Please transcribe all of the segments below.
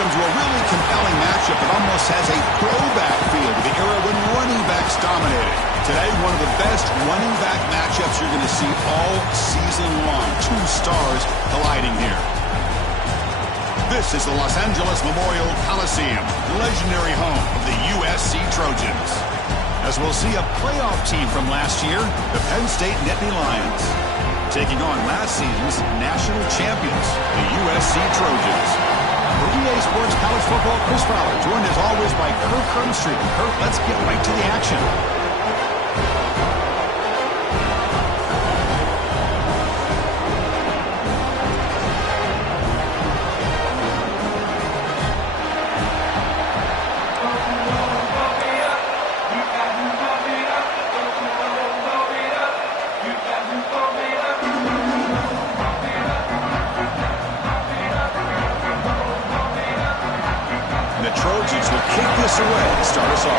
welcome to a really compelling matchup that almost has a throwback feel to the era when running backs dominated. Today, one of the best running back matchups you're going to see all season long. Two stars colliding here. This is the Los Angeles Memorial Coliseum, legendary home of the USC Trojans. As we'll see a playoff team from last year, the Penn State Nittany Lions, taking on last season's national champions, the USC Trojans. For EA Sports College Football, Chris Fowler, joined as always by Kirk Herbstreit. Kirk, let's get right to the action. Away to start us off.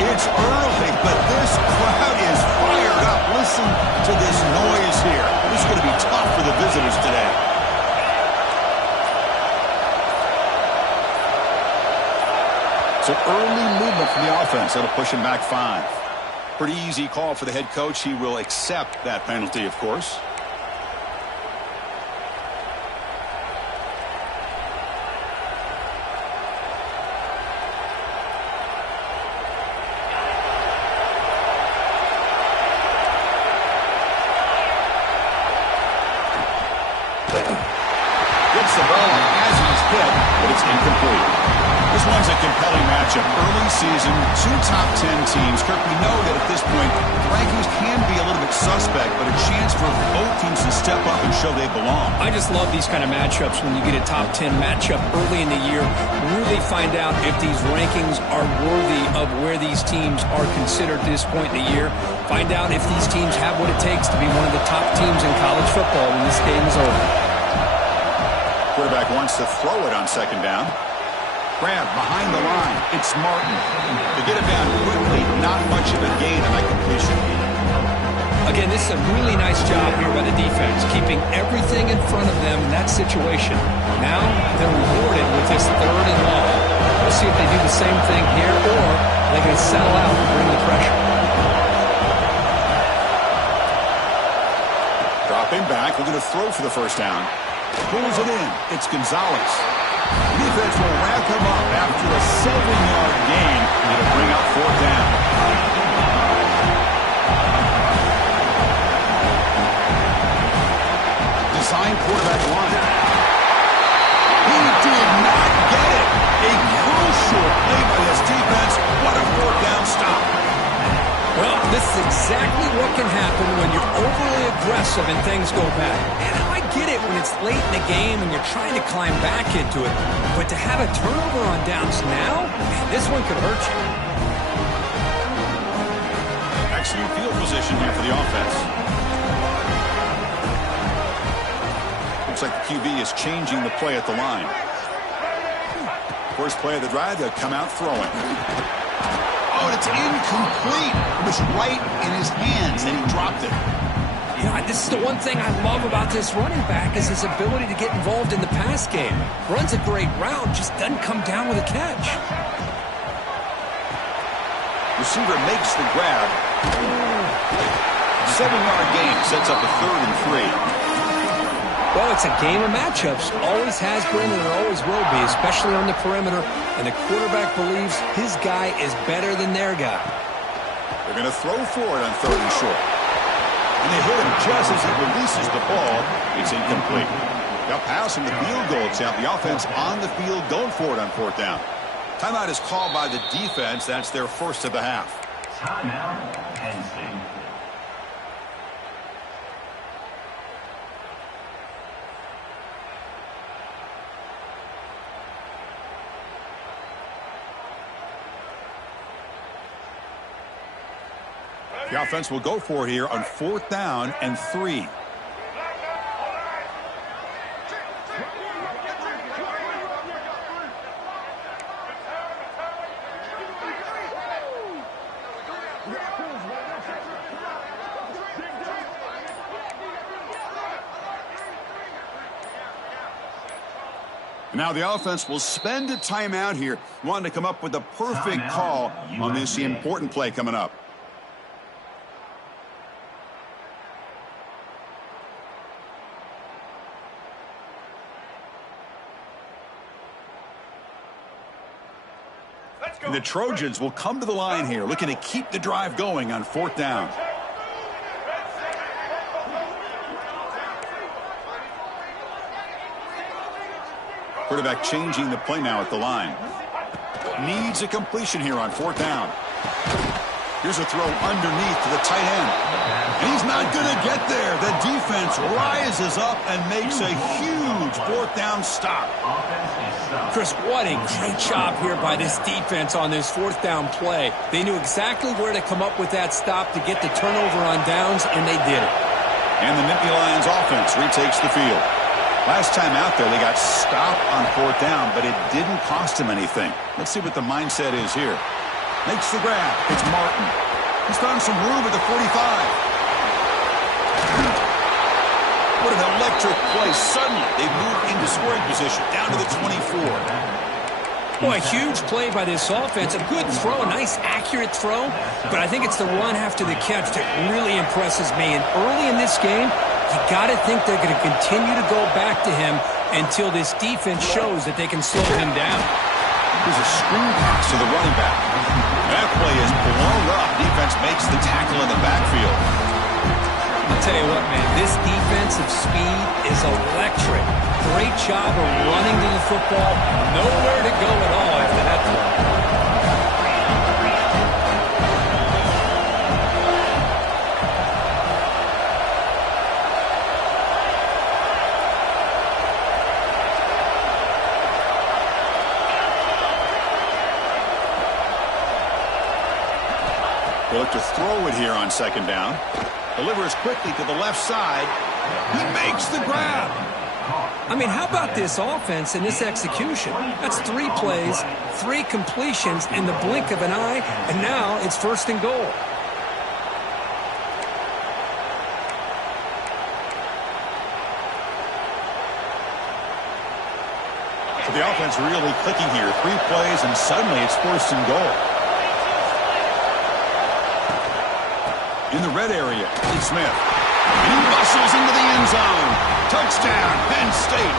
It's early, but this crowd is fired up. Listen to this noise here. This is going to be tough for the visitors today. So early movement from the offense. That'll push him back 5. Pretty easy call for the head coach. He will accept that penalty, of course. Gets the ball as he's hit, but it's incomplete. This one's a compelling matchup. Early season, 2 top 10 teams. Kirk, we know that at this point, the rankings can be a little bit suspect, but a chance for both teams to step up and show they belong. I just love these kind of matchups when you get a top 10 matchup early in the year. Really find out if these rankings are worthy of where these teams are considered at this point in the year. Find out if these teams have what it takes to be one of the top teams in college football when this game is over. Quarterback wants to throw it on second down. Grab behind the line. It's Martin. To get it down quickly, not much of a gain on that completion. Again, this is a really nice job here by the defense, keeping everything in front of them in that situation. Now they're rewarded with this 3rd and long. We'll see if they do the same thing here, or they're going to settle out and bring the pressure. Dropping back, we're going to throw for the first down. Pulls it in. It's Gonzalez. Defense will wrap him up after a 7-yard gain. It'll bring up 4th down. Design quarterback line. He did not get it. A crucial play by this defense. What a 4th down stop. Well, this is exactly what can happen when you're overly aggressive and things go bad. And I get it when it's late in the game and you're trying to climb back into it. But to have a turnover on downs now, man, this one could hurt you. Excellent field position here for the offense. Looks like the QB is changing the play at the line. First play of the drive, they'll come out throwing. Oh, and it's incomplete. It was right in his hands, and he dropped it. Yeah, this is the one thing I love about this running back is his ability to get involved in the pass game. Runs a great route, just doesn't come down with a catch. Receiver makes the grab. 7-yard gain sets up a 3rd and 3. Well, it's a game of matchups. Always has been and it always will be, especially on the perimeter. And the quarterback believes his guy is better than their guy. They're going to throw for it on 3rd and short. And they hit him just as he releases the ball. It's incomplete. Now passing the field goal attempt. The offense on the field going for it on 4th down. Timeout is called by the defense. That's their first of the half. Timeout, Penn State. The offense will go for it here on 4th down and 3. Now the offense will spend a timeout here, wanting to come up with the perfect call on this important play coming up. And the Trojans will come to the line here, looking to keep the drive going on 4th down. Quarterback changing the play now at the line. Needs a completion here on 4th down. Here's a throw underneath to the tight end. And he's not going to get there. The defense rises up and makes a huge 4th down stop. Chris, what a great job here by this defense on this 4th down play. They knew exactly where to come up with that stop to get the turnover on downs, and they did it. And the Nittany Lions offense retakes the field. Last time out there, they got stopped on 4th down, but it didn't cost them anything. Let's see what the mindset is here. Makes the grab. It's Martin. He's found some room at the 45. What an electric play. Suddenly, they move into scoring position, down to the 24. Boy, a huge play by this offense. A good throw, a nice, accurate throw. But I think it's the run after the catch that really impresses me. And early in this game, you got to think they're going to continue to go back to him until this defense shows that they can slow him down. Here's a screen pass to the running back. That play is blown up. Defense makes the tackle in the backfield. I'll tell you what, man, this defensive speed is electric. Great job of running to the football. Nowhere to go at all after that play. They look to throw it here on 2nd down. Delivers quickly to the left side. He makes the grab. I mean, how about this offense and this execution? That's 3 plays, 3 completions in the blink of an eye, and now it's 1st and goal. So the offense really clicking here. 3 plays, and suddenly it's 1st and goal. In the red area, Lee Smith. And he muscles into the end zone. Touchdown, Penn State.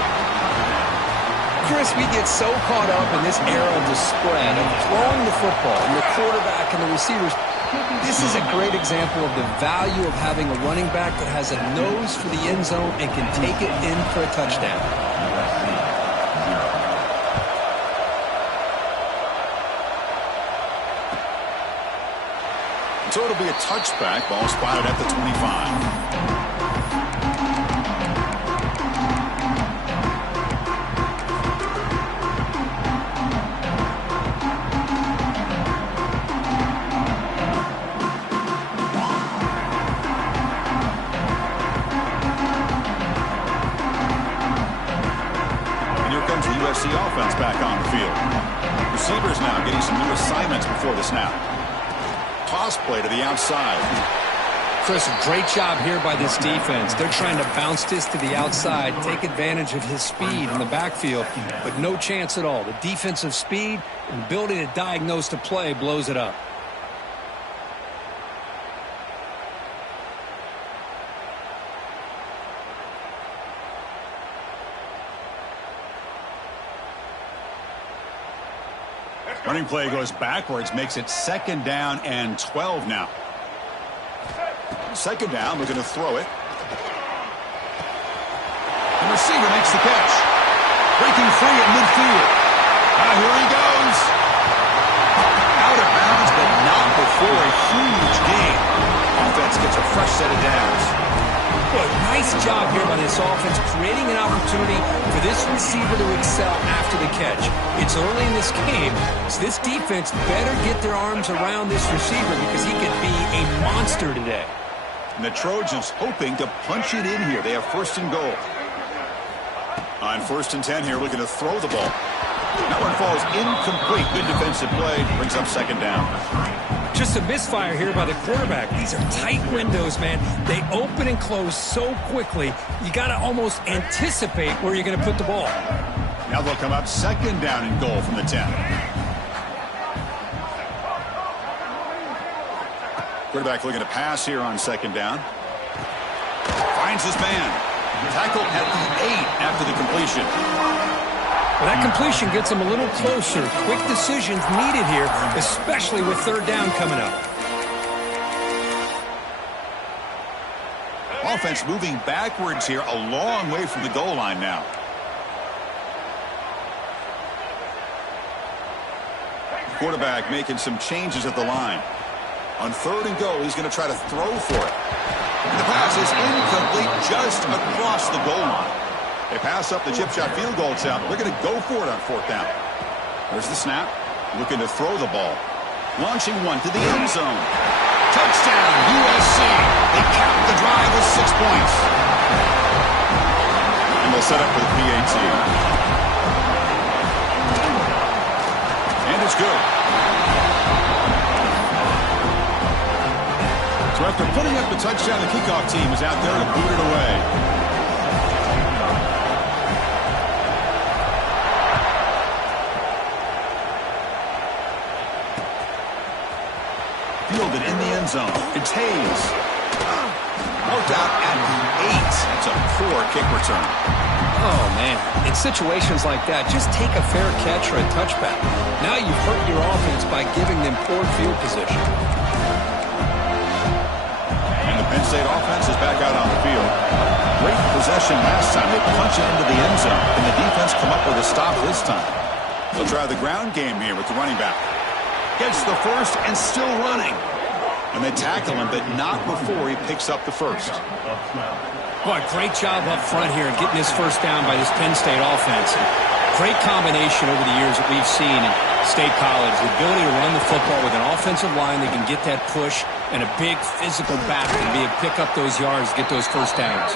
Chris, we get so caught up in this era of the spread, of throwing the football, and the quarterback and the receivers. This is a great example of the value of having a running back that has a nose for the end zone and can take it in for a touchdown. So it'll be a touchback. Ball spotted at the 25. And here comes the USC offense back on the field. Receivers now getting some new assignments before the snap. Toss play to the outside. Chris, a great job here by this defense. They're trying to bounce this to the outside, take advantage of his speed in the backfield, but no chance at all. The defensive speed and ability to diagnose the play blows it up. Running play goes backwards, makes it 2nd down and 12 now. 2nd down, we're going to throw it. The receiver makes the catch. Breaking free at midfield. Here he goes. Out of bounds, but not before a huge gain. Offense gets a fresh set of downs. But Nice job here by this offense, creating an opportunity for this receiver to excel after the catch. It's early in this game, so this defense better get their arms around this receiver because he could be a monster today. And the Trojans hoping to punch it in here. They have first and goal. On first and 10 here, looking to throw the ball. That one falls incomplete. Good defensive play. Brings up second down. Just a misfire here by the quarterback. These are tight windows, man. They open and close so quickly, you got to almost anticipate where you're going to put the ball. Now they'll come up second down and goal from the 10. Quarterback looking to pass here on second down. Finds his man. Tackled at the 8 after the completion. Well, that completion gets him a little closer. Quick decisions needed here, especially with third down coming up. Offense moving backwards here, a long way from the goal line now. Quarterback making some changes at the line. On third and goal, he's going to try to throw for it. And the pass is incomplete just across the goal line. They pass up the chip shot field goal attempt. They're going to go for it on fourth down. There's the snap. Looking to throw the ball. Launching one to the end zone. Touchdown, USC. They cap the drive with 6 points. And they'll set up for the PAT. And it's good. So after putting up the touchdown, the kickoff team is out there to boot it away. Fielded in the end zone. It's Hayes. Worked out at the 8. It's a poor kick return. Oh, man. In situations like that, just take a fair catch or a touchback. Now you've hurt your offense by giving them poor field position. And the Penn State offense is back out on the field. Great possession last time. They punch it into the end zone. And the defense come up with a stop this time. They'll try the ground game here with the running back. Gets the first and still running. And they tackle him, but not before he picks up the first. Boy, great job up front here getting this first down by this Penn State offense. And great combination over the years that we've seen in State College. The ability to run the football with an offensive line that can get that push and a big physical back and be able to pick up those yards, get those first downs.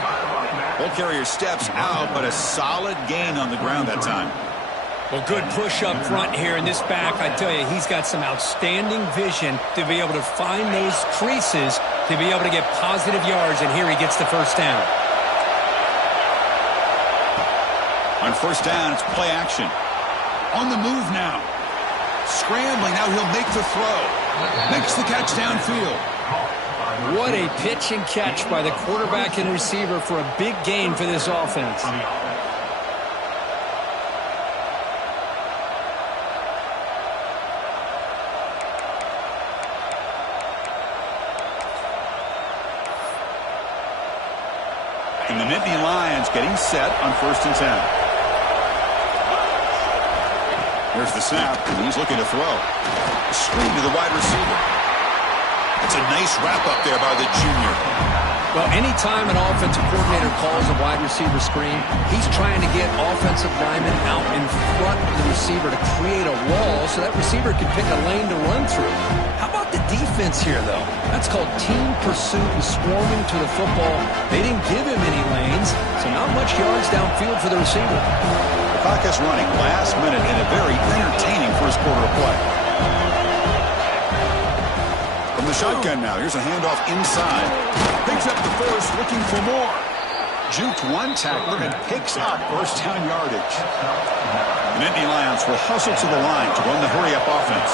Ball carrier steps out, but a solid gain on the ground that time. Well, good push up front here in this back. I tell you, he's got some outstanding vision to be able to find those creases to be able to get positive yards, and here he gets the first down. On first down, it's play action. On the move now. Scrambling, now he'll make the throw. Makes the catch downfield. What a pitch and catch by the quarterback and receiver for a big gain for this offense. And the Nittany Lions getting set on first and 10. There's the snap, and he's looking to throw. Screen to the wide receiver. It's a nice wrap-up there by the junior. Well, anytime an offensive coordinator calls a wide receiver screen, he's trying to get offensive linemen out in front of the receiver to create a wall so that receiver can pick a lane to run through. How about the defense here, though? That's called team pursuit and swarming to the football. They didn't give him any lanes, so not much yards downfield for the receiver. The clock is running last minute in a very entertaining first quarter of play. From the shotgun now, here's a handoff inside. Picks up the first, looking for more. Juked one tackler and picks up first down yardage. The Nittany Lions will hustle to the line to run the hurry-up offense.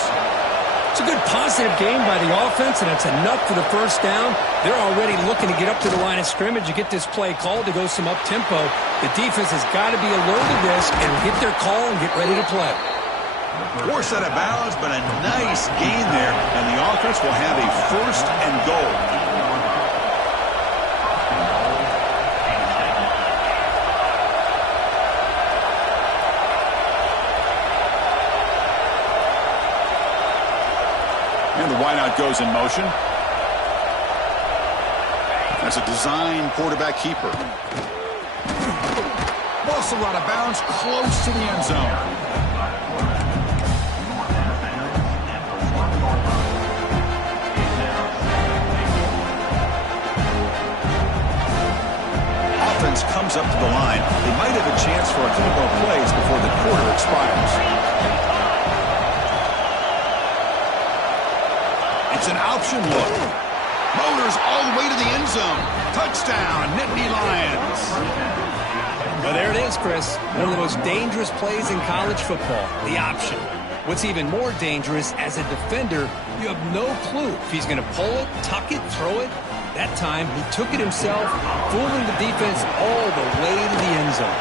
It's a good positive game by the offense, and it's enough for the first down. They're already looking to get up to the line of scrimmage and get this play called to go some up-tempo. The defense has got to be alert to this and get their call and get ready to play. Forced out of bounds, but a nice gain there, and the offense will have a first and goal. And the wideout goes in motion. As a design quarterback keeper. Ball's still out of bounds, close to the end zone. Offense comes up to the line. They might have a chance for a couple of plays before the quarter expires. It's an option look. Motors all the way to the end zone. Touchdown, Nittany Lions. Well, there it is, Chris. One of the most dangerous plays in college football, the option. What's even more dangerous, as a defender, you have no clue if he's going to pull it, tuck it, throw it. That time, he took it himself, fooling the defense all the way to the end zone.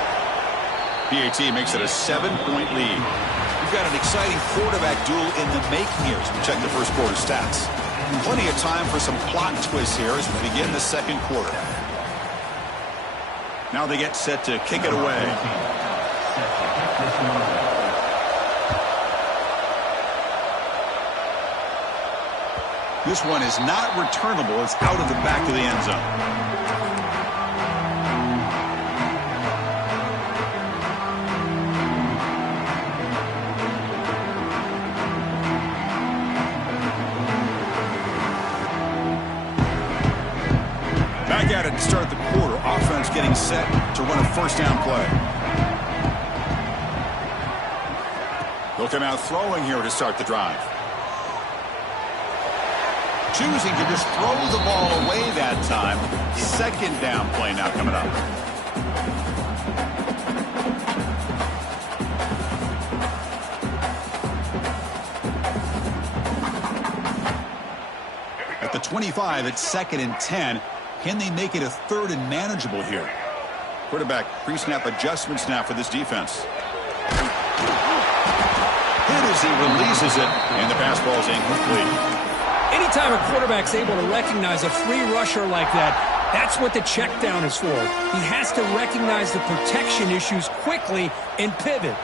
PAT makes it a 7-point lead. We've got an exciting quarterback duel in the making here as we check the first quarter stats. Plenty of time for some plot twists here as we begin the second quarter. Now they get set to kick it away. This one is not returnable. It's out of the back of the end zone. Back at it to start the quarter. Offense getting set to run a first down play. They'll come out throwing here to start the drive. Choosing to just throw the ball away that time. Second down play now coming up. At the 25, it's 2nd and 10. Can they make it a 3rd and manageable here? Quarterback pre-snap adjustments now for this defense. Hit as he releases it, and the pass ball is incomplete. Anytime a quarterback's able to recognize a free rusher like that, that's what the check down is for. He has to recognize the protection issues quickly and pivot.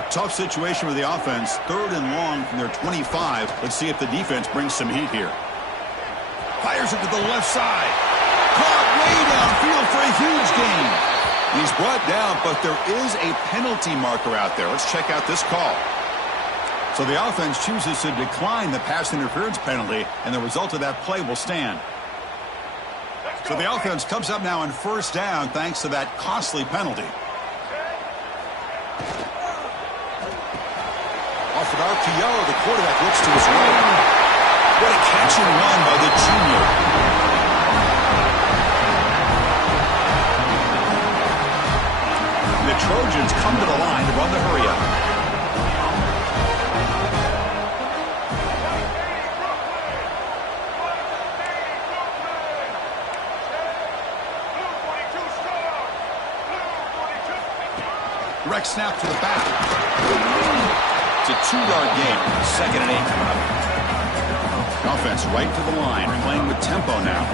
A tough situation with the offense. 3rd and long from their 25. Let's see if the defense brings some heat here. Fires it to the left side. Caught way downfield for a huge gain. He's brought down, but there is a penalty marker out there. Let's check out this call. So the offense chooses to decline the pass interference penalty, and the result of that play will stand. So the offense comes up now on first down thanks to that costly penalty. Off an RPO, the quarterback looks to his right. What a catch and run by the junior. The Trojans come to the line to run the hurry-up. Direct snap to the back. It's a 2-yard gain. 2nd and 8 coming up. Offense right to the line, playing with tempo now.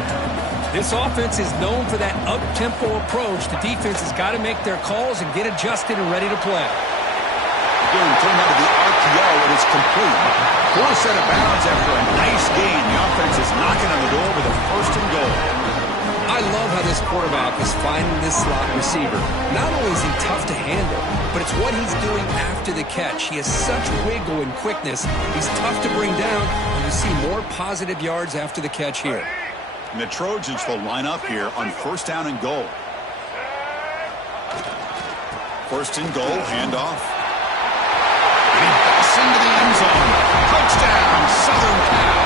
This offense is known for that up-tempo approach. The defense has got to make their calls and get adjusted and ready to play. Again, turned out of the RPO, and it's complete. Forced out of bounds after a nice gain. The offense is knocking on the door with a 1st and goal. I love how this quarterback is finding this slot receiver. Not only is he tough to handle, but it's what he's doing after the catch. He has such wiggle and quickness. He's tough to bring down, and you see more positive yards after the catch here. And the Trojans will line up here on 1st down and goal. 1st and goal, handoff. And he busts into the end zone. Touchdown, Southern Cal.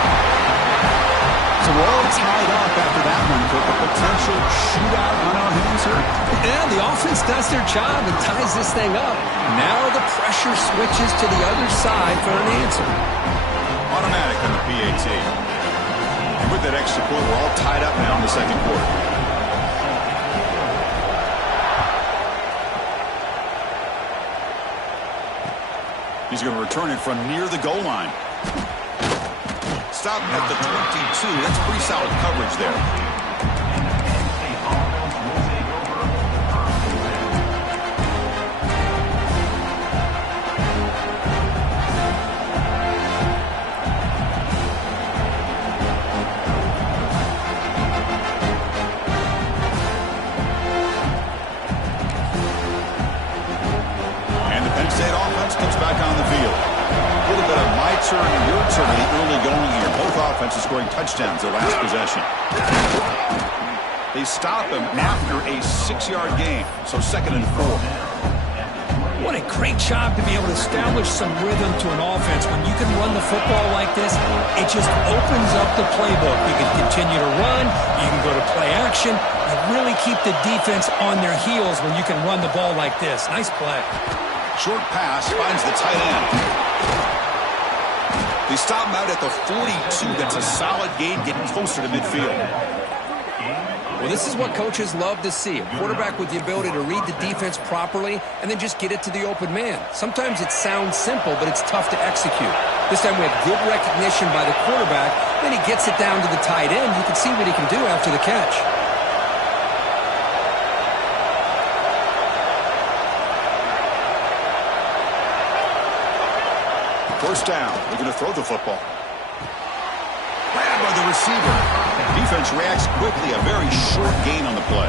So we're all tied up after that one for a potential shootout on our hands here. Yeah, the offense does their job and ties this thing up. Now the pressure switches to the other side for an answer. Automatic on the PAT. And with that extra point, we're all tied up now in the second quarter. He's going to return it from near the goal line. Stop at the 22. That's pretty solid coverage there. relatively early going here. Both offenses scoring touchdowns their last possession. They stop him after a 6-yard gain, so 2nd and 4. What a great job to be able to establish some rhythm to an offense. When you can run the football like this, it just opens up the playbook. You can continue to run. You can go to play action. You really keep the defense on their heels when you can run the ball like this. Nice play. Short pass finds the tight end. They stop him out at the 42. That's a solid gain, getting closer to midfield. Well, this is what coaches love to see. A quarterback with the ability to read the defense properly and then just get it to the open man. Sometimes it sounds simple, but it's tough to execute. This time we have good recognition by the quarterback. Then he gets it down to the tight end. You can see what he can do after the catch. First down. They're going to throw the football. Grabbed by the receiver. Defense reacts quickly. A very short gain on the play.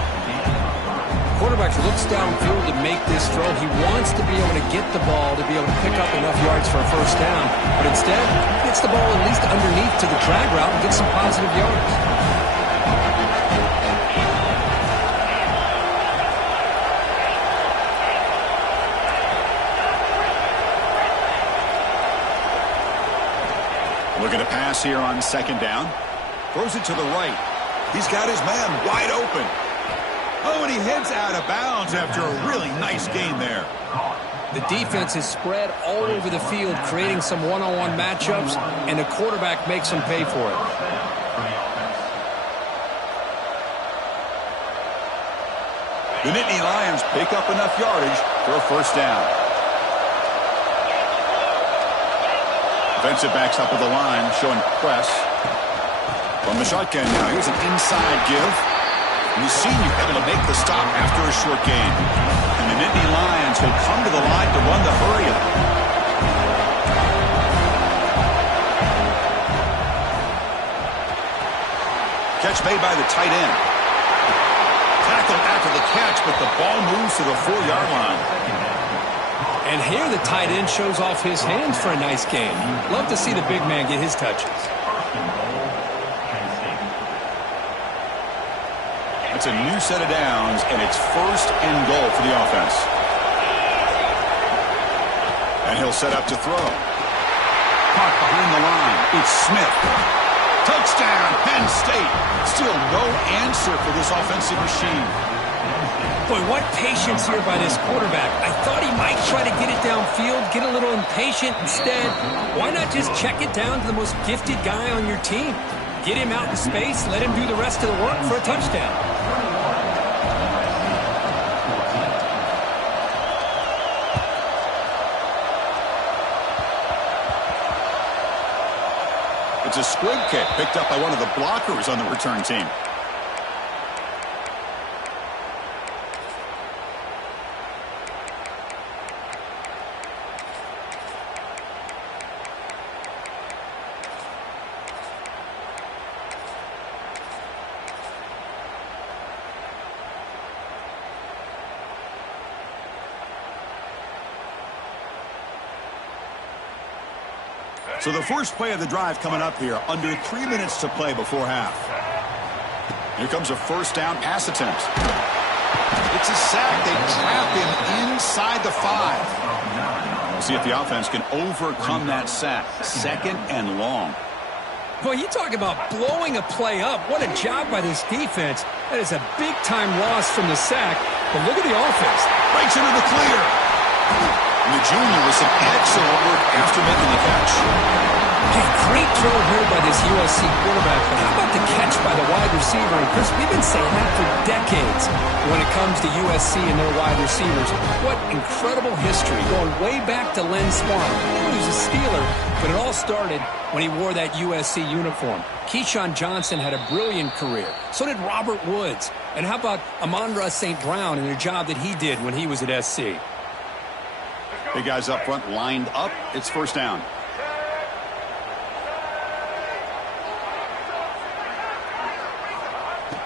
Quarterback looks downfield to make this throw. He wants to be able to get the ball to be able to pick up enough yards for a first down. But instead, he gets the ball at least underneath to the drag route and gets some positive yards. Looking to pass here on 2nd down. Throws it to the right. He's got his man wide open. Oh, and he heads out of bounds after a really nice gain there. The defense is spread all over the field, creating some one-on-one matchups, and the quarterback makes them pay for it. The Nittany Lions pick up enough yardage for a first down. Defensive backs up with the line, showing press. From the shotgun now, here's an inside give. And the senior able to make the stop after a short gain. And the Nittany Lions will come to the line to run the hurry up. Catch made by the tight end. Tackled after the catch, but the ball moves to the 4-yard line. And here the tight end shows off his hands for a nice gain. Love to see the big man get his touches. It's a new set of downs, and it's 1st and goal for the offense. And he'll set up to throw. Caught behind the line. It's Smith. Touchdown, Penn State. Still no answer for this offensive machine. Boy, what patience here by this quarterback. I thought he might try to get it downfield, get a little impatient. Instead, why not just check it down to the most gifted guy on your team? Get him out in space, let him do the rest of the work for a touchdown. It's a squib kick picked up by one of the blockers on the return team. So the first play of the drive coming up here, under 3 minutes to play before half. Here comes a first down pass attempt. It's a sack. They trap him inside the 5. We'll see if the offense can overcome that sack. 2nd and long. Boy, you talk about blowing a play up. What a job by this defense. That is a big-time loss from the sack. But look at the offense. Breaks into the clear. And the junior with some excellent work after making the catch. Hey, great throw here by this USC quarterback. But how about the catch by the wide receiver? And Chris, we've been saying that for decades when it comes to USC and their wide receivers. What incredible history, going way back to Len Swann. He was a Steeler, but it all started when he wore that USC uniform. Keyshawn Johnson had a brilliant career. So did Robert Woods. And how about Amon-Ra St. Brown and the job that he did when he was at SC? Big guys up front lined up. It's first down.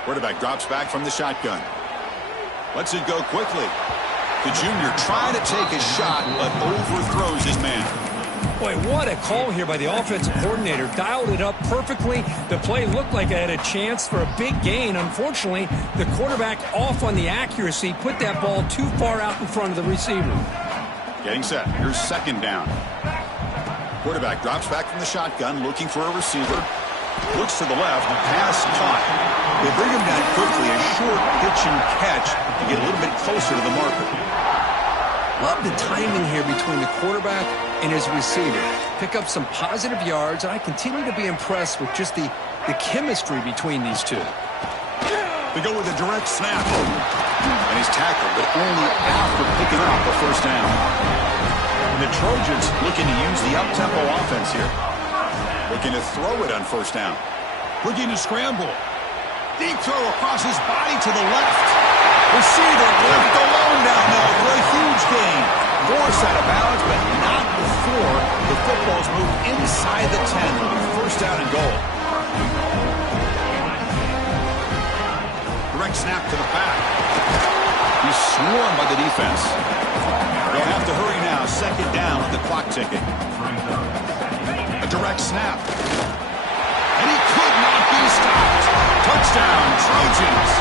Quarterback drops back from the shotgun. Lets it go quickly. The junior trying to take a shot, but overthrows his man. Boy, what a call here by the offensive coordinator. Dialed it up perfectly. The play looked like it had a chance for a big gain. Unfortunately, the quarterback off on the accuracy, put that ball too far out in front of the receiver. Getting set. Here's second down. Quarterback drops back from the shotgun, looking for a receiver. Looks to the left. Pass caught. They bring him down quickly. A short pitch and catch to get a little bit closer to the marker. Love the timing here between the quarterback and his receiver. Pick up some positive yards, and I continue to be impressed with just the chemistry between these two. They go with a direct snap. And he's tackled, but only after picking up a first down. And the Trojans looking to use the up-tempo offense here. Looking to throw it on first down. Looking to scramble. Deep throw across his body to the left. Receiver left alone down there for a huge gain. Forced out of bounds, but not before the football's moved inside the 10. It'll be first down and goal. Direct snap to the back. He's swarmed by the defense. They'll have to hurry now. Second down with the clock ticking. A direct snap. And he could not be stopped. Touchdown, Trojans.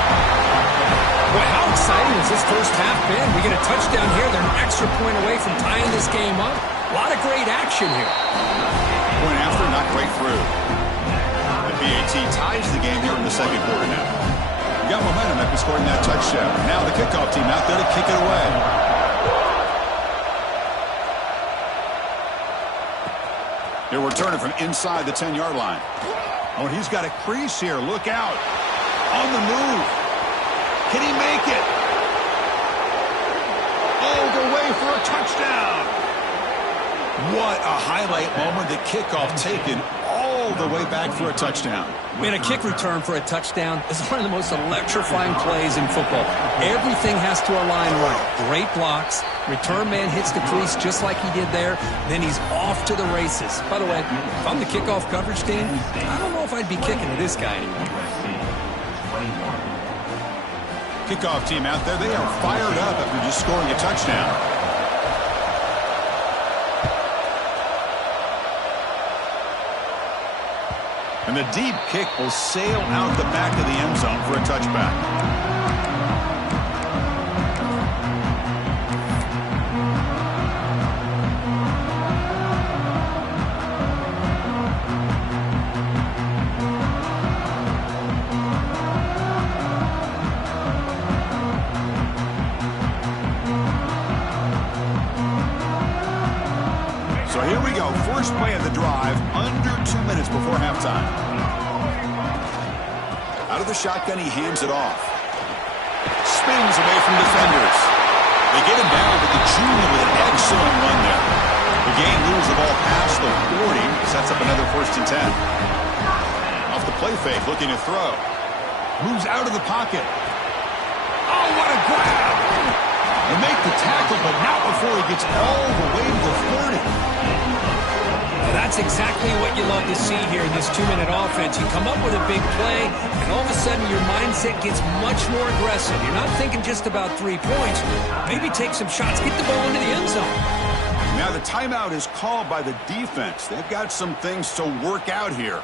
Boy, how exciting has this first half been? We get a touchdown here. They're an extra point away from tying this game up. A lot of great action here. Point after, not quite through. The BAT ties the game here in the second quarter now. We got momentum after scoring that touchdown. Now the kickoff team out there to kick it away. They're returning from inside the 10-yard line. Oh, and he's got a crease here. Look out. On the move. Can he make it? All the way for a touchdown. What a highlight moment. The kickoff taken all the way back for a touchdown. Man, a kick return for a touchdown is one of the most electrifying plays in football. Everything has to align right. Great blocks. Return man hits the crease just like he did there. Then he's off to the races. By the way, if I'm the kickoff coverage team, I don't know if I'd be kicking to this guy anymore. Kickoff team out there, they are fired up after just scoring a touchdown. And the deep kick will sail out the back of the end zone for a touchback. So here we go, first play of the drive, under 2 minutes before halftime. Out of the shotgun, he hands it off. Spins away from defenders. They get him down, but the junior with an excellent run there. The game moves the ball past the 40, sets up another 1st and 10. Off the play fake, looking to throw. Moves out of the pocket. Oh, what a grab! They make the tackle, but not before he gets all the way to the 30. Well, that's exactly what you love to see here in this 2-minute offense. You come up with a big play, and all of a sudden your mindset gets much more aggressive. You're not thinking just about 3 points. Maybe take some shots, get the ball into the end zone. Now the timeout is called by the defense. They've got some things to work out here.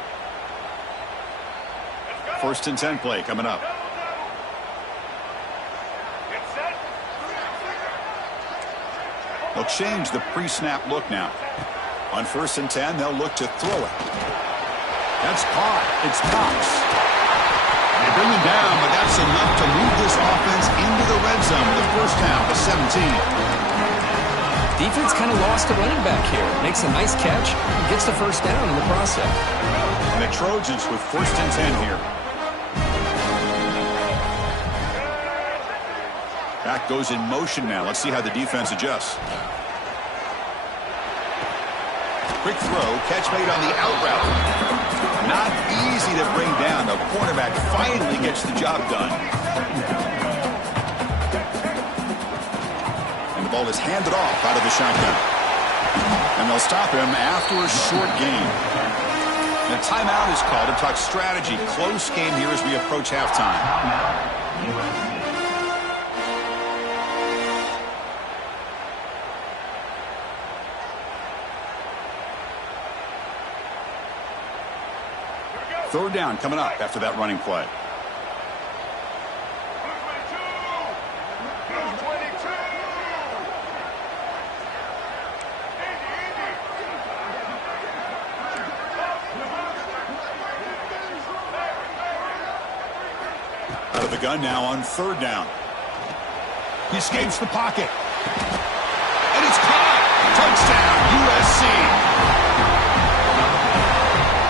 1st and 10 play coming up. They'll change the pre-snap look now. On 1st and 10, they'll look to throw it. That's caught. It's Cox. They bring him down, but that's enough to move this offense into the red zone with the first down to 17. Defense kind of lost a running back here. Makes a nice catch and gets the first down in the process. And the Trojans with 1st and 10 here. Back goes in motion now. Let's see how the defense adjusts. Quick throw, catch made on the out route. Not easy to bring down. The quarterback finally gets the job done. And the ball is handed off out of the shotgun. And they'll stop him after a short gain. And a timeout is called to talk strategy. Close game here as we approach halftime. Third down coming up after that running play. Out of the gun now on third down. He escapes the pocket. And it's caught. Touchdown, USC.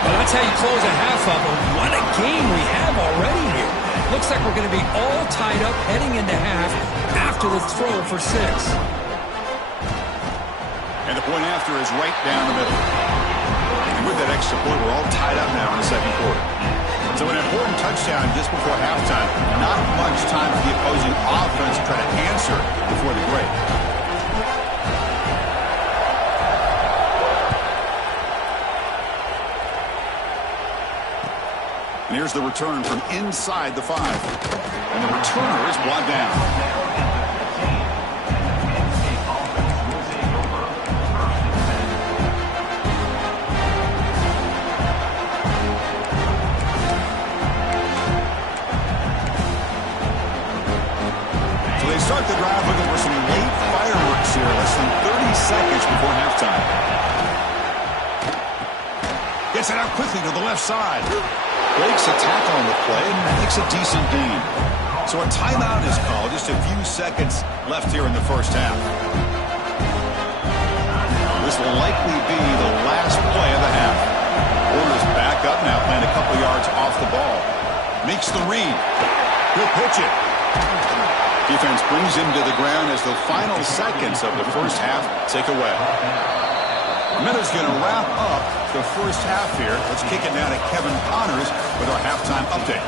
Well, that's how you close a half up. What a game we have already here. Looks like we're going to be all tied up heading into half after the throw for 6. And the point after is right down the middle. And with that extra point, we're all tied up now in the second quarter. So an important touchdown just before halftime. Not much time for the opposing offense to try to answer before the break. And here's the return from inside the 5. And the returner is brought down. Start the drive looking for some late fireworks here. Less than 30 seconds before halftime. Gets it out quickly to the left side. Breaks a tackle on the play and makes a decent gain. So a timeout is called. Just a few seconds left here in the first half. This will likely be the last play of the half. Warner's back up now, playing a couple yards off the ball. Makes the read. He'll pitch it. Defense brings him to the ground as the final seconds of the first half tick away. Miller's going to wrap up the first half here. Let's kick it now to Kevin Connors with our halftime update.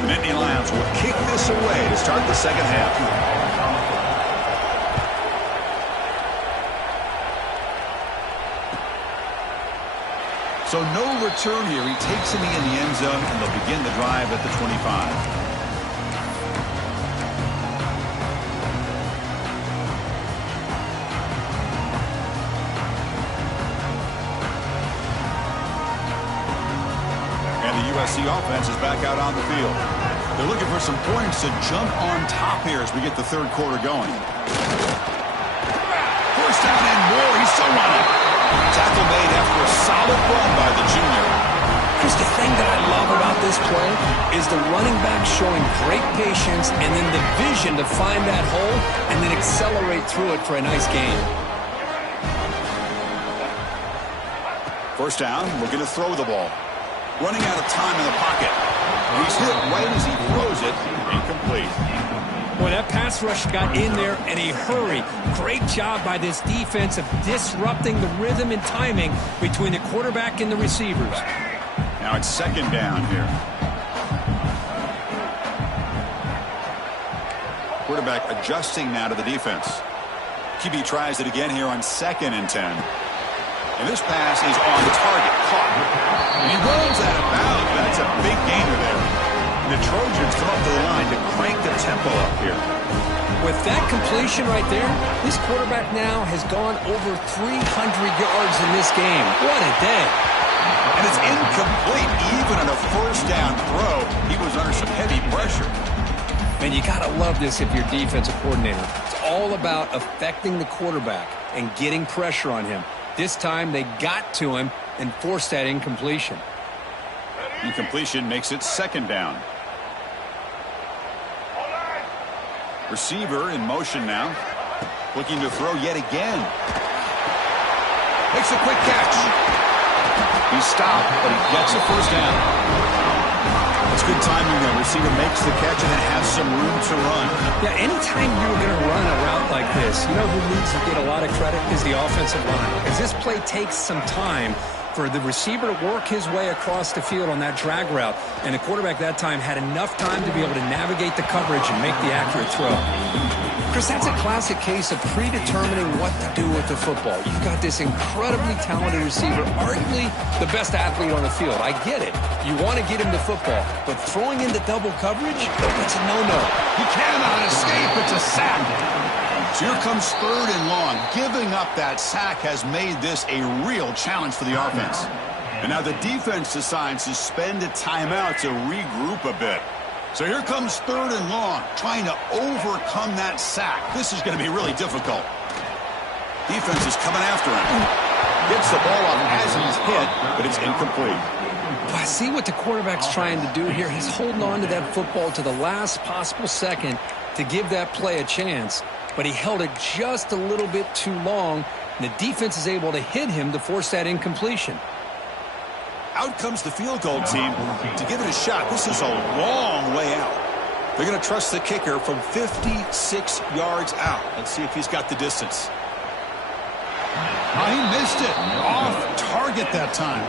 The Nittany Lions will kick this away to start the second half. So no return here. He takes it in the end zone, and they'll begin the drive at the 25. And the USC offense is back out on the field. They're looking for some points to jump on top here as we get the third quarter going. First down and more. He's still running. Tackle made after a solid run by the junior. Chris, the thing that I love about this play is the running back showing great patience and then the vision to find that hole and then accelerate through it for a nice gain. First down, looking to throw the ball. Running out of time in the pocket. He's hit right as he throws it. Incomplete. Boy, that pass rush got in there in a hurry. Great job by this defense of disrupting the rhythm and timing between the quarterback and the receivers. Now it's second down here. Quarterback adjusting now to the defense. QB tries it again here on 2nd and 10. And this pass is on target. Caught. And he rolls out of bounds. That's a big gainer there. And the Trojans come up to the line to crank the tempo up here. With that completion right there, this quarterback now has gone over 300 yards in this game. What a day. And it's incomplete. Even on a first down throw, he was under some heavy pressure. Man, you got to love this if you're defensive coordinator. It's all about affecting the quarterback and getting pressure on him. This time they got to him and forced that incompletion. Incompletion makes it second down. Receiver in motion now. Looking to throw yet again. Makes a quick catch. He's stopped, but he gets a first down. It's good timing there. Receiver makes the catch and then has some room to run. Yeah, anytime you're going to run a route like this, you know who needs to get a lot of credit is the offensive line. Because this play takes some time for the receiver to work his way across the field on that drag route. And the quarterback that time had enough time to be able to navigate the coverage and make the accurate throw. Chris, that's a classic case of predetermining what to do with the football. You've got this incredibly talented receiver, arguably the best athlete on the field. I get it. You want to get him the football. But throwing into double coverage, that's a no-no. He cannot escape. It's a sack. So here comes 3rd and long. Giving up that sack has made this a real challenge for the offense. And now the defense decides to spend a timeout to regroup a bit. So here comes 3rd and long, trying to overcome that sack. This is going to be really difficult. Defense is coming after him. Gets the ball off as he's hit, but it's incomplete. I see what the quarterback's trying to do here. He's holding on to that football to the last possible second to give that play a chance. But he held it just a little bit too long, and the defense is able to hit him to force that incompletion. Out comes the field goal team to give it a shot. This is a long way out. They're going to trust the kicker from 56 yards out. Let's see if he's got the distance. He missed it. Off target that time.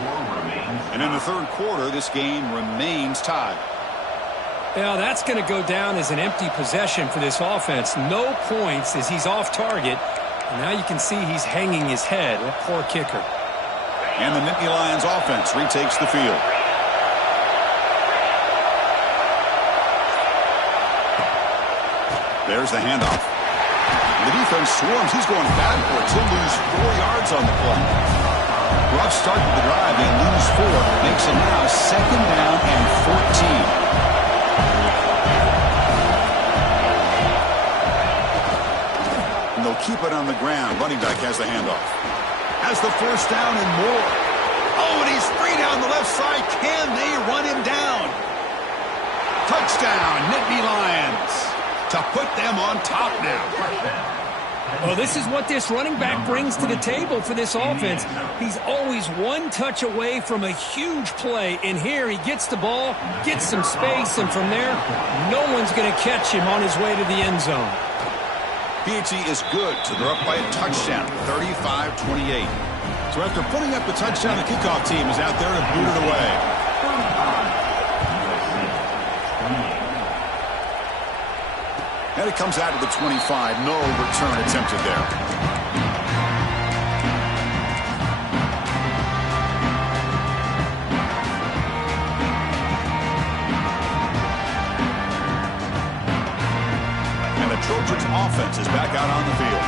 And in the 3rd quarter, this game remains tied. Yeah, that's going to go down as an empty possession for this offense. No points as he's off target. And now you can see he's hanging his head. That poor kicker. And the Nittany Lions offense retakes the field. There's the handoff. The defense swarms. He's going backwards. He'll lose 4 yards on the play. Rough start to the drive. They lose 4. Makes it now 2nd down and 14. And they'll keep it on the ground. Running back has the handoff. Has the 1st down and more. Oh, and he's free down the left side. Can they run him down? Touchdown, Nittany Lions. To put them on top now. Well, this is what this running back brings to the table for this offense. He's always one touch away from a huge play. And here he gets the ball, gets some space, and from there, no one's going to catch him on his way to the end zone. PHC is good, so they're up by a touchdown, 35-28. So after putting up the touchdown, the kickoff team is out there to boot it away. And it comes out to the 25. No return attempted there. Trojans offense is back out on the field.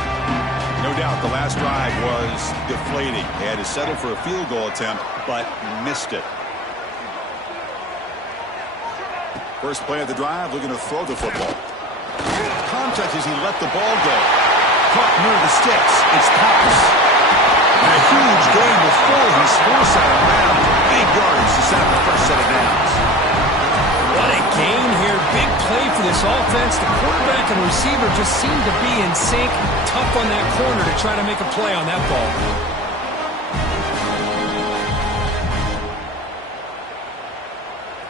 No doubt the last drive was deflating. They had to settle for a field goal attempt, but missed it. First play of the drive, looking to throw the football. Contact as he let the ball go. Caught near the sticks. It's Cox. And a huge gain before he's forced out of bounds. Big yards to set up the first set of downs. What a gain here. Big play for this offense. The quarterback and receiver just seem to be in sync. Tough on that corner to try to make a play on that ball.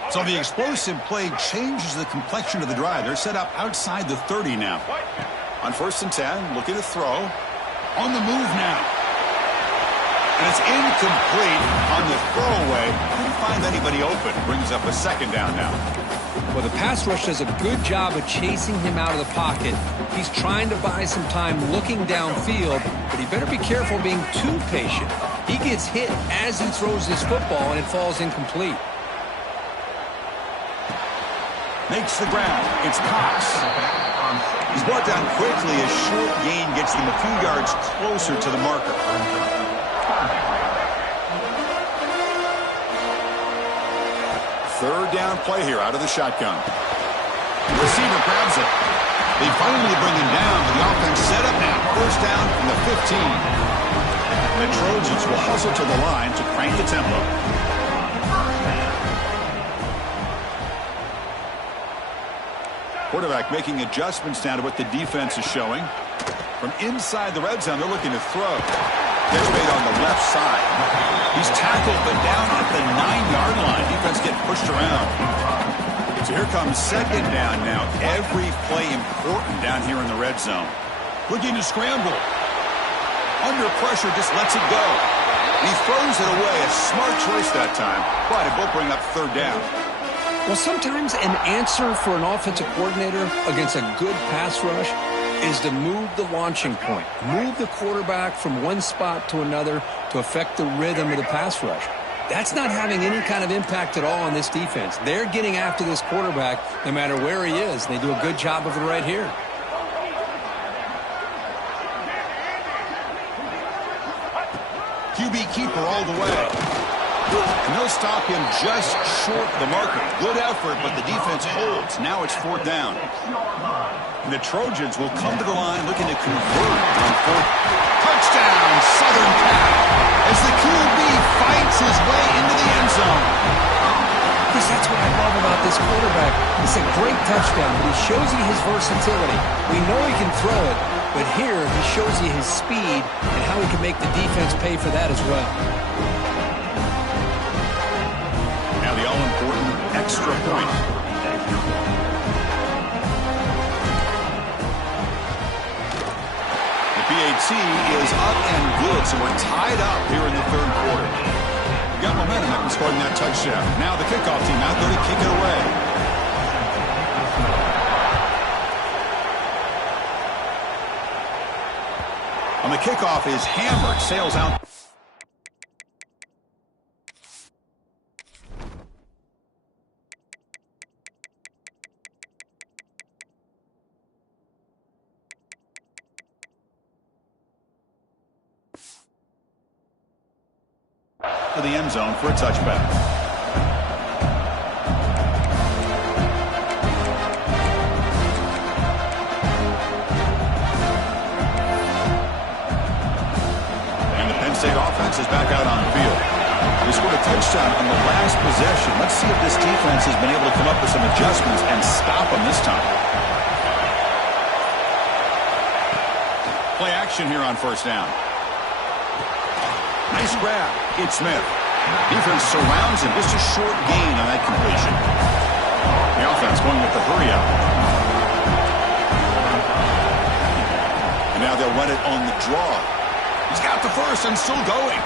So the explosive play changes the complexion of the drive. They're set up outside the 30 now. On 1st and 10, looking to throw. On the move now. And it's incomplete on the throwaway. Couldn't find anybody open. Brings up a 2nd down now. Well, the pass rush does a good job of chasing him out of the pocket. He's trying to buy some time looking downfield, but he better be careful being too patient. He gets hit as he throws this football, and it falls incomplete. Makes the ground. It's Cox. He's brought down quickly. A short gain gets them a few yards closer to the marker. 3rd down play here out of the shotgun. The receiver grabs it. They finally bring him down, but the offense set up now. 1st down from the 15. The Trojans will hustle to the line to crank the tempo. Quarterback making adjustments now to what the defense is showing. From inside the red zone, they're looking to throw. Catch made on the left side. He's tackled, but down at the 9-yard line. Defense getting pushed around. So here comes 2nd down now. Every play important down here in the red zone. Looking to scramble. Under pressure, just lets it go. And he throws it away. A smart choice that time. But it will bring up 3rd down. Well, sometimes an answer for an offensive coordinator against a good pass rush is to move the launching point. Move the quarterback from one spot to another to affect the rhythm of the pass rush. That's not having any kind of impact at all on this defense. They're getting after this quarterback no matter where he is. They do a good job of it right here. QB keeper all the way. And they'll stop him just short of the marker. Good effort, but the defense holds. Now it's 4th down. And the Trojans will come to the line looking to convert on 4th. Touchdown, Southern Cal, as the QB fights his way into the end zone. Chris, that's what I love about this quarterback. It's a great touchdown, but he shows you his versatility. We know he can throw it, but here he shows you his speed and how he can make the defense pay for that as well. Now the all-important extra point. The PAT is up and good, so we're tied up here in the 3rd quarter. We got momentum after scoring that touchdown. Now the kickoff team out there to kick it away. On the kickoff is hammered, sails out. To the end zone for a touchback. And the Penn State offense is back out on the field. They scored a touchdown on the last possession. Let's see if this defense has been able to come up with some adjustments and stop them this time. Play action here on 1st down. Nice grab. It's Smith. Defense surrounds him. Just a short gain on that completion. The offense going with the hurry up. And now they'll run it on the draw. He's got the first and still going.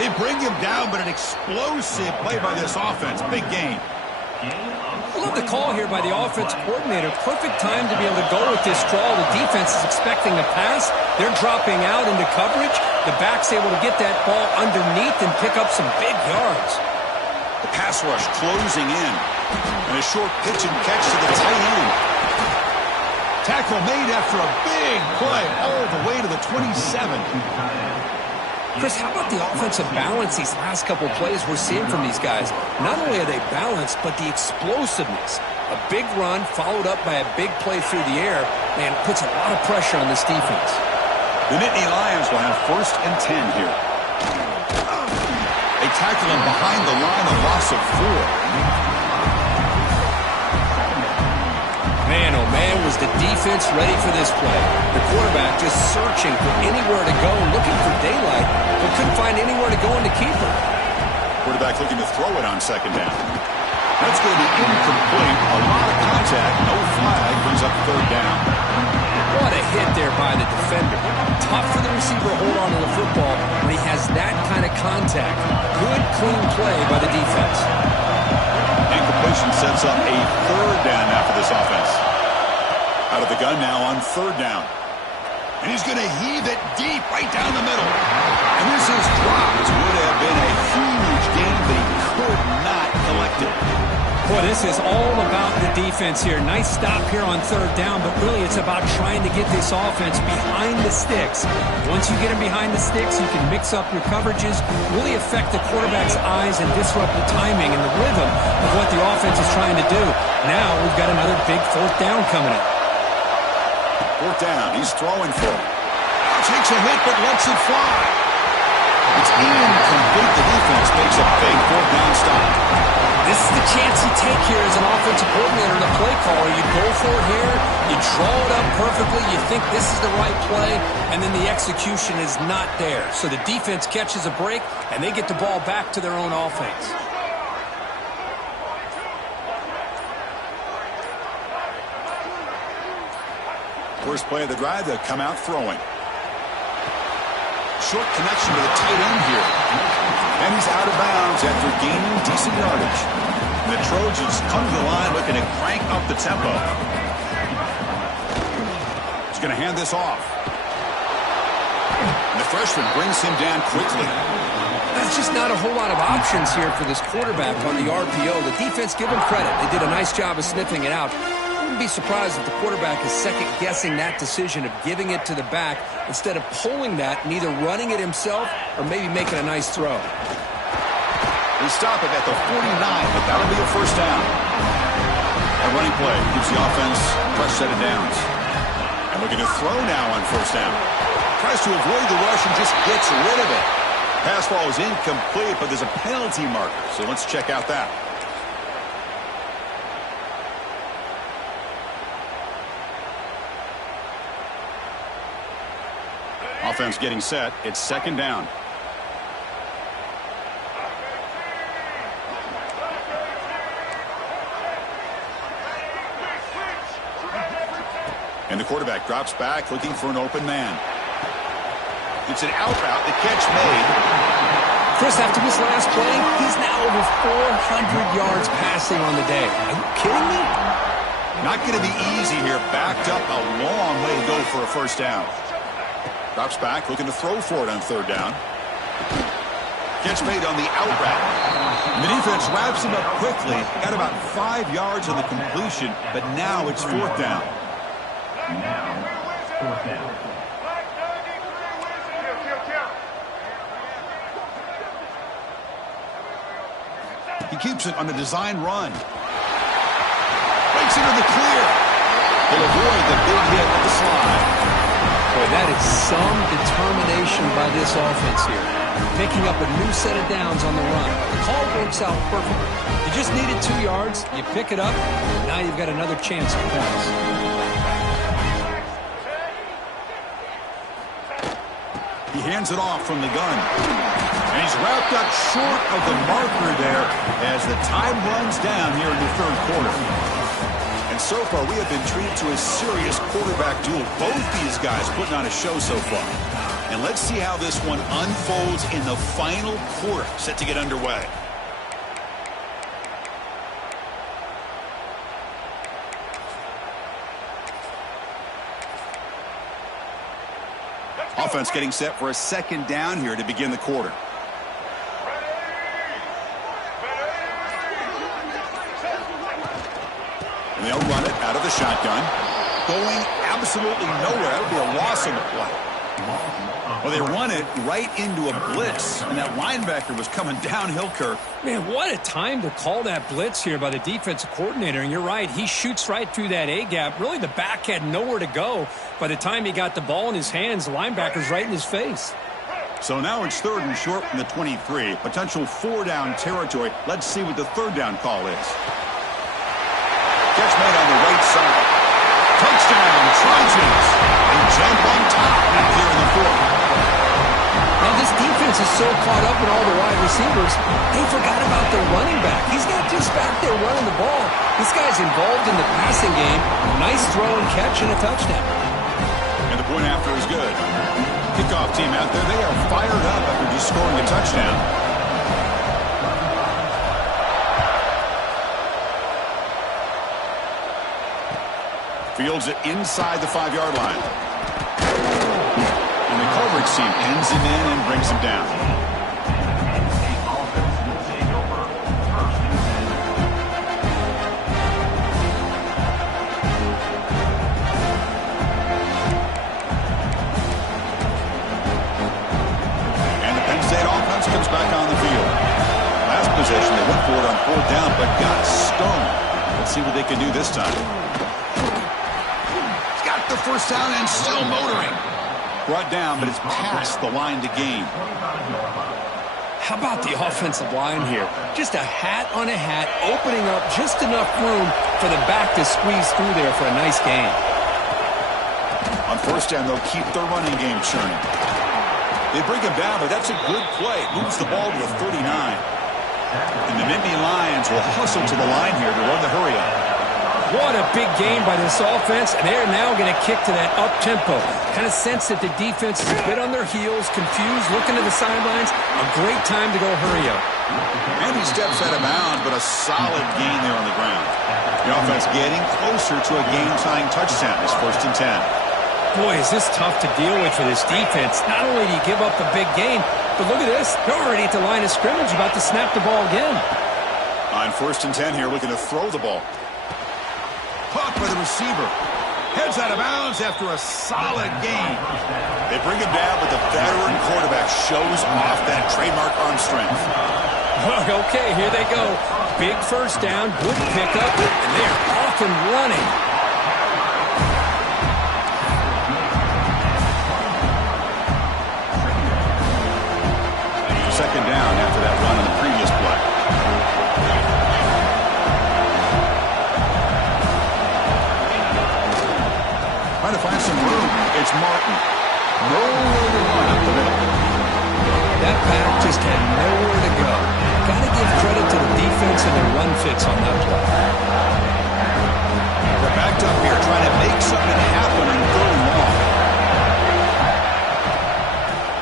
They bring him down, but an explosive play by this offense. Big gain. I love the call here by the offense coordinator. Perfect time to be able to go with this draw. The defense is expecting a pass. They're dropping out into coverage. The back's able to get that ball underneath and pick up some big yards. The pass rush closing in. And a short pitch and catch to the tight end. Tackle made after a big play all the way to the 27. Chris, how about the offensive balance these last couple plays we're seeing from these guys? Not only are they balanced, but the explosiveness. A big run followed up by a big play through the air, man, puts a lot of pressure on this defense. The Nittany Lions will have 1st and 10 here. They tackle him behind the line, a loss of 4. Man, oh man, was the defense ready for this play. The quarterback just searching for anywhere to go, looking for daylight, but couldn't find anywhere to go in the keeper. Quarterback looking to throw it on 2nd down. That's going to be incomplete. A lot of contact, no flag, brings up 3rd down. What a hit there by the defender. Tough for the receiver to hold on to the football when he has that kind of contact. Good, clean play by the defense. Incompletion sets up a 3rd down now for this offense. Out of the gun now on 3rd down. And he's going to heave it deep right down the middle. And this is dropped. Would have been a huge gain, but he could not collect it. Boy, this is all about the defense here. Nice stop here on 3rd down, but really it's about trying to get this offense behind the sticks. Once you get him behind the sticks, you can mix up your coverages, really affect the quarterback's eyes and disrupt the timing and the rhythm of what the offense is trying to do. Now we've got another big 4th down coming up. 4th down, he's throwing for it. Takes a hit, but lets it fly. It's incomplete. The defense makes a big 4th down stop. This is the chance you take here as an offensive coordinator and a play caller. You go for it here, you draw it up perfectly, you think this is the right play, and then the execution is not there. So the defense catches a break, and they get the ball back to their own offense. First play of the drive, they'll come out throwing. Short connection to the tight end here. And he's out of bounds after gaining decent yardage. And the Trojans come to the line looking to crank up the tempo. He's going to hand this off. And the freshman brings him down quickly. There's just not a whole lot of options here for this quarterback on the RPO. The defense, give him credit. They did a nice job of sniffing it out. wouldn't be surprised if the quarterback is second-guessing that decision of giving it to the back instead of pulling that and either running it himself or maybe making a nice throw. They stop it at the 49, but that'll be a first down. A running play gives the offense a fresh set of downs. And looking to throw now on first down. Tries to avoid the rush and just gets rid of it. Pass ball is incomplete, but there's a penalty marker, so let's check out that. Offense getting set. It's second down. And the quarterback drops back looking for an open man. It's an out route. The catch made. Chris, after this last play, he's now over 400 yards passing on the day. Are you kidding me? Not going to be easy here. Backed up a long way to go for a first down. Drops back looking to throw for it on third down. Catch made on the out route. And the defense wraps him up quickly. Got about 5 yards on the completion, but now it's fourth down. Now, fourth down. He keeps it on the design run. Breaks into the clear. He'll avoid the big hit at the slide. Boy, that is some determination by this offense here. Picking up a new set of downs on the run. The call works out perfectly. You just needed 2 yards. You pick it up. Now you've got another chance at points. He hands it off from the gun. And he's wrapped up short of the marker there as the time runs down here in the third quarter. And so far, we have been treated to a serious quarterback duel. Both these guys putting on a show so far. And let's see how this one unfolds in the final quarter, set to get underway. Offense getting set for a second down here to begin the quarter. And they'll run it out of the shotgun. Going absolutely nowhere. That would be a loss on the play. Well, they run it right into a blitz, and that linebacker was coming downhill, Kirk. Man, what a time to call that blitz here by the defensive coordinator. And you're right, he shoots right through that A-gap. Really, the back had nowhere to go. By the time he got the ball in his hands, the linebacker's right in his face. So now it's third and short from the 23. Potential 4-down territory. Let's see what the third down call is. Catch made on the right side. Touchdown, Trojans. They jump on top here in the fourth. Now this defense is so caught up in all the wide receivers, they forgot about their running back. He's not just back there running the ball. This guy's involved in the passing game. Nice throw and catch and a touchdown. And the point after is good. Kickoff team out there, they are fired up after just scoring a touchdown. Fields it inside the 5-yard line. And the coverage team pins him in and brings him down. And the Penn State offense comes back on the field. Last possession, they went for it on fourth down, but got stoned. Let's see what they can do this time. The first down and still motoring. Brought down, but it's past the line to gain. How about the offensive line here? Just a hat on a hat, opening up just enough room for the back to squeeze through there for a nice gain. On first down, they'll keep their running game churning. They bring him down, but that's a good play. Moves the ball to the 39. And the Nittany Lions will hustle to the line here to run the hurry-up. What a big game by this offense, and they're now going to kick to that up-tempo. Kind of sense that the defense is a bit on their heels, confused, looking to the sidelines. A great time to go hurry up. And he steps out of bounds, but a solid gain there on the ground. The offense getting closer to a game-tying touchdown. It's first and 10. Boy, is this tough to deal with for this defense. Not only do you give up a big gain, but look at this. They're already at the line of scrimmage, about to snap the ball again. On first and 10 here, looking to throw the ball. Caught by the receiver. Heads out of bounds after a solid gain. They bring him down, but the veteran quarterback shows off that trademark arm strength. Okay, here they go. Big first down, good pickup, and they're off and running. Second down after that run on the previous play. Trying to find some room. It's Martin. Nowhere to run up the middle. That pack just had nowhere to go. Got to give credit to the defense and their run fits on that play. They're backed up here trying to make something happen in third and long.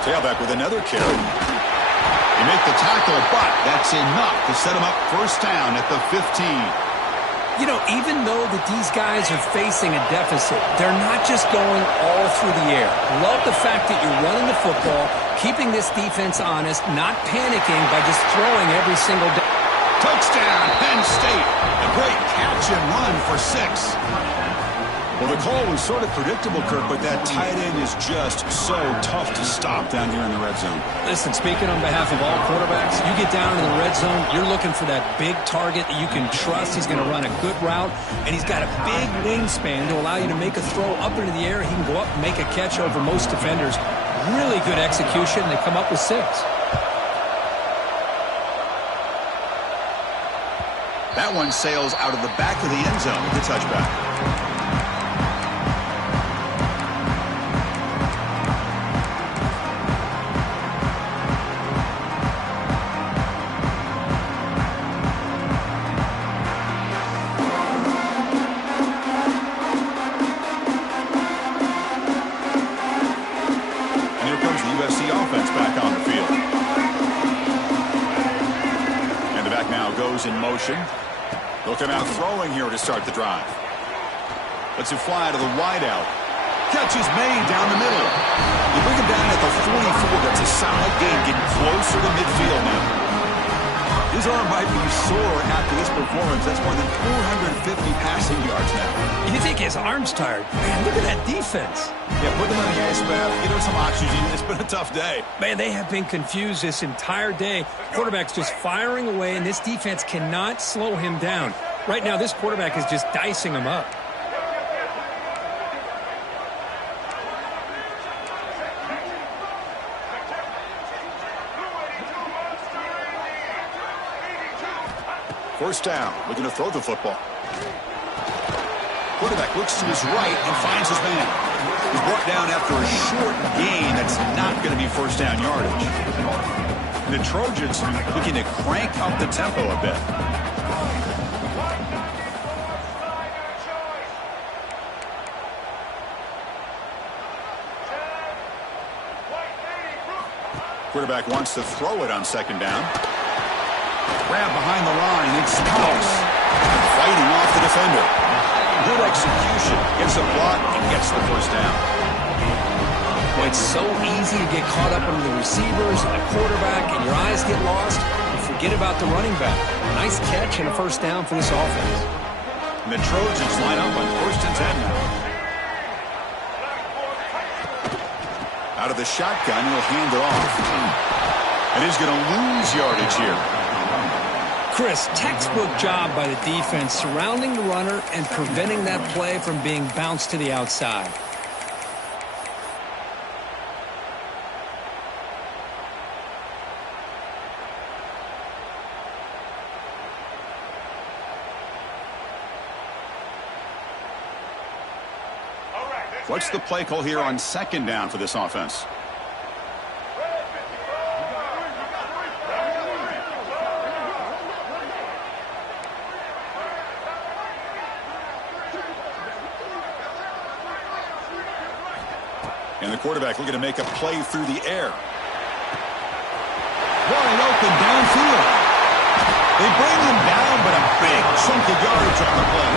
Tailback with another carry. They make the tackle, but that's enough to set them up first down at the 15. You know, even though that these guys are facing a deficit, they're not just going all through the air. Love the fact that you're running the football, keeping this defense honest, not panicking by just throwing every single day. Touchdown, Penn State. A great catch and run for 6. Well, the call was sort of predictable, Kirk, but that tight end is just so tough to stop down here in the red zone. Listen, speaking on behalf of all quarterbacks, you get down in the red zone, you're looking for that big target that you can trust. He's going to run a good route, and he's got a big wingspan to allow you to make a throw up into the air. He can go up and make a catch over most defenders. Really good execution. They come up with 6. That one sails out of the back of the end zone with the touchback. In motion. Looking out throwing here to start the drive. Lets it fly to the wideout. Catch is made down the middle. You bring him down at the 44. That's a solid gain, getting closer to midfield now. His arm might be sore after this performance. That's more than 450 passing yards now. You think his arm's tired? Man, look at that defense. Yeah, put them on the ice bath, get him some oxygen. It's been a tough day. Man, they have been confused this entire day. Quarterback's just firing away, and this defense cannot slow him down. Right now, this quarterback is just dicing him up. First down, looking to throw the football. Quarterback looks to his right and finds his man. He's brought down after a short gain that's not going to be first down yardage. The Trojans looking to crank up the tempo a bit. Quarterback wants to throw it on second down. Grab behind the line. It's close. Fighting off the defender. Good execution. Gets a block and gets the first down. Well, it's so easy to get caught up under the receivers and the quarterback, and your eyes get lost. You forget about the running back. Nice catch and a first down for this offense. And the Trojans line up on first and 10 now. Out of the shotgun, he'll hand it off. And he's going to lose yardage here. Chris, textbook job by the defense surrounding the runner and preventing that play from being bounced to the outside. What's the play call here on second down for this offense? And the quarterback looking to make a play through the air. Wide open downfield. They bring him down, but a big chunk of yardage on the play.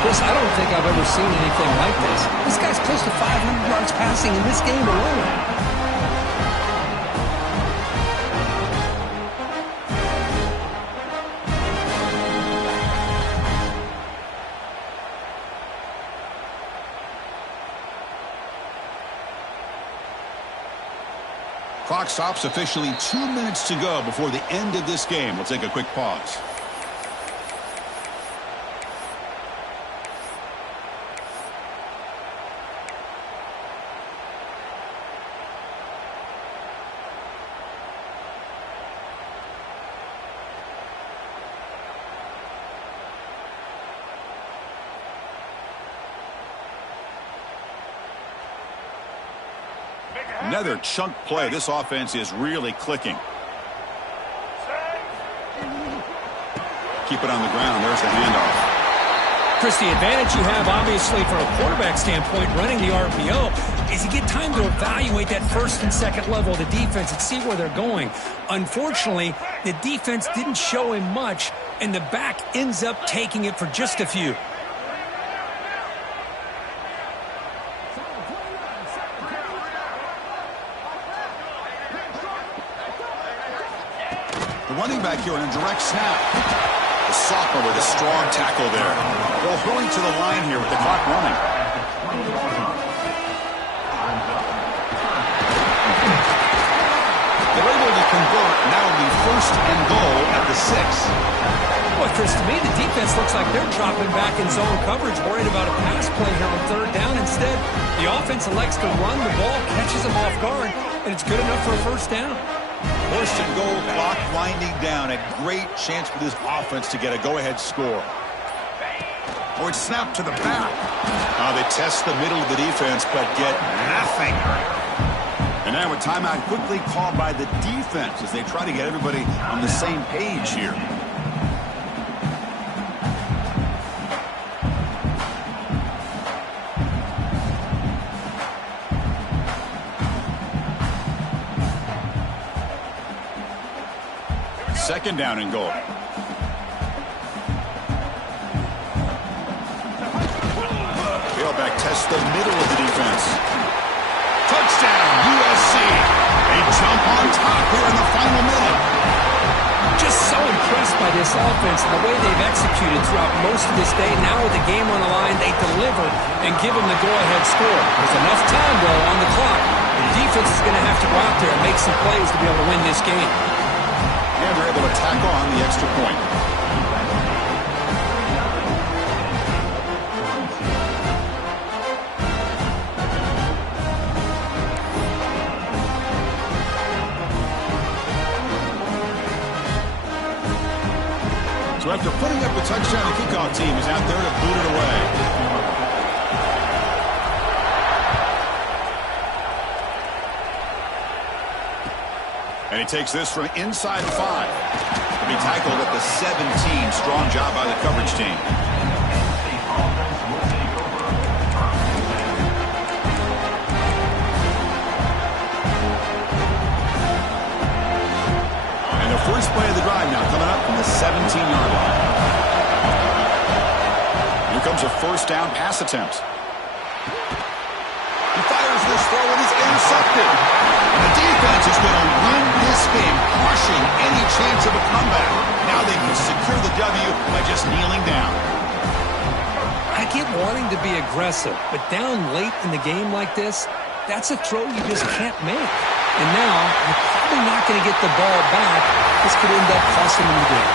Chris, I don't think I've ever seen anything like this. This guy's close to 500 yards passing in this game alone. Clock stops officially 2 minutes to go before the end of this game. We'll take a quick pause. Another chunk play. This offense is really clicking. Keep it on the ground. There's the handoff. Chris, the advantage you have, obviously, from a quarterback standpoint, running the RPO, is you get time to evaluate that first and second level of the defense and see where they're going. Unfortunately, the defense didn't show him much, and the back ends up taking it for just a few. The running back here on a direct snap. The sophomore with a strong tackle there. They'll hurry to the line here with the clock running. They're able to convert. Now it'll be first and goal at the 6. Well, Chris, to me, the defense looks like they're dropping back in zone coverage, worried about a pass play here on third down. Instead, the offense elects to run the ball, catches them off guard, and it's good enough for a first down. First and goal, clock winding down. A great chance for this offense to get a go-ahead score. Or it's snapped to the back. They test the middle of the defense, but get nothing. And now a timeout quickly called by the defense as they try to get everybody on the same page here. Second down and goal. Tailback tests the middle of the defense. Touchdown, USC. A jump on top here in the final minute. Just so impressed by this offense and the way they've executed throughout most of this day. Now with the game on the line, they deliver and give them the go-ahead score. There's enough time, though, on the clock. The defense is going to have to go out there and make some plays to be able to win this game. And they're able to tack on the extra point. So after putting up a touchdown, the kickoff team is out there to boot it away. And he takes this from inside 5. To be tackled at the 17. Strong job by the coverage team. And the first play of the drive now coming up from the 17-yard line. Here comes a first down pass attempt. He fires this throw and it's intercepted. And the defense is going to win this game, crushing any chance of a comeback. Now they can secure the W by just kneeling down. I get wanting to be aggressive, but down late in the game like this, that's a throw you just can't make. And now, you're probably not going to get the ball back. This could end up costing them the game.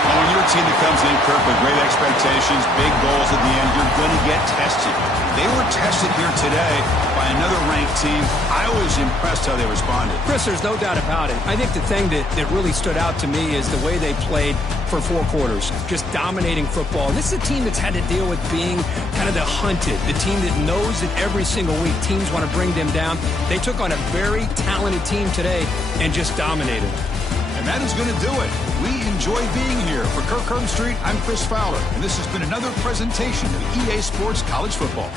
Well, when you're a team that comes in, Kirk, with great expectations, big goals at the end, you're going to get tested. They were tested here today by another ranked team. I was impressed how they responded. Chris, there's no doubt about it. I think the thing that really stood out to me is the way they played for 4 quarters, just dominating football. And this is a team that's had to deal with being kind of the hunted, the team that knows that every single week teams want to bring them down. They took on a very talented team today and just dominated. And that is going to do it. We enjoy being here. For Kirk Herbstreit, I'm Chris Fowler, and this has been another presentation of EA Sports College Football.